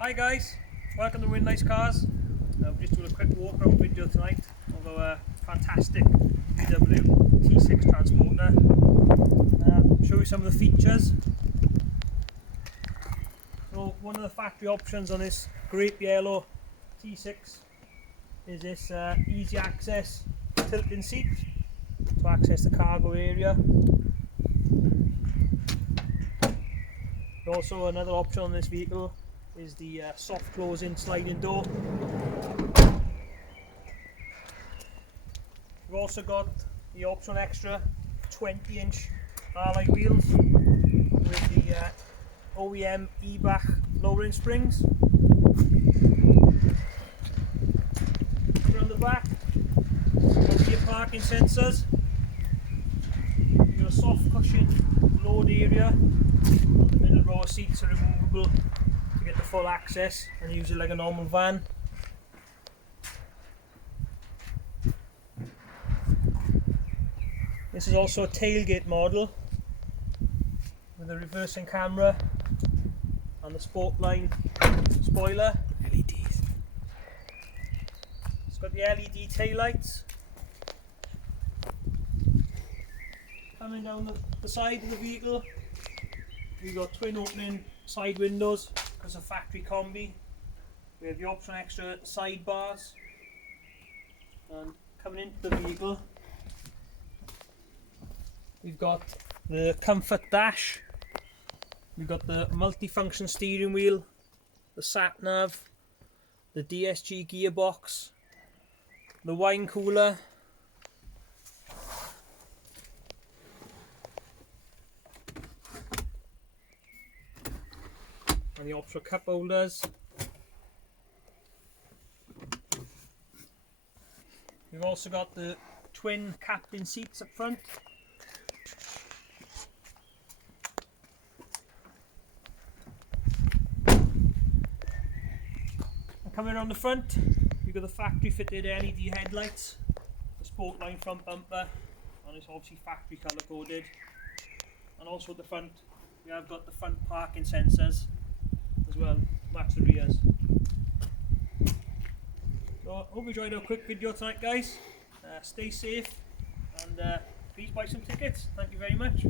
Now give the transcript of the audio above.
Hi guys, welcome to Win Nice Cars. We're just doing a quick walk around video tonight of our fantastic VW T6 transporter. Show you some of the features. So one of the factory options on this grape yellow T6 is this easy access tilting seat to access the cargo area. Also another option on this vehicle is the soft closing sliding door. We've also got the optional extra 20-inch alloy wheels with the OEM e-back lowering springs. Around the back, rear parking sensors. You've got a soft cushion load area. The middle row of seats are removable to get the full access and use it like a normal van. This is also a tailgate model with a reversing camera and the Sportline spoiler. LEDs. It's got the LED tail lights. Coming down the side of the vehicle, we've got twin opening side windows because of factory combi. We have the optional extra side bars, and coming into the vehicle we've got the comfort dash, we've got the multi-function steering wheel, the sat nav, the DSG gearbox, the wine cooler, and the optional cup holders. We've also got the twin captain seats up front. And coming around the front, we've got the factory fitted LED headlights, the Sportline front bumper, and it's obviously factory colour coded. And also at the front, we have got the front parking sensors as well, match the rears. So I hope you enjoyed our quick video tonight guys. Stay safe and please buy some tickets. Thank you very much.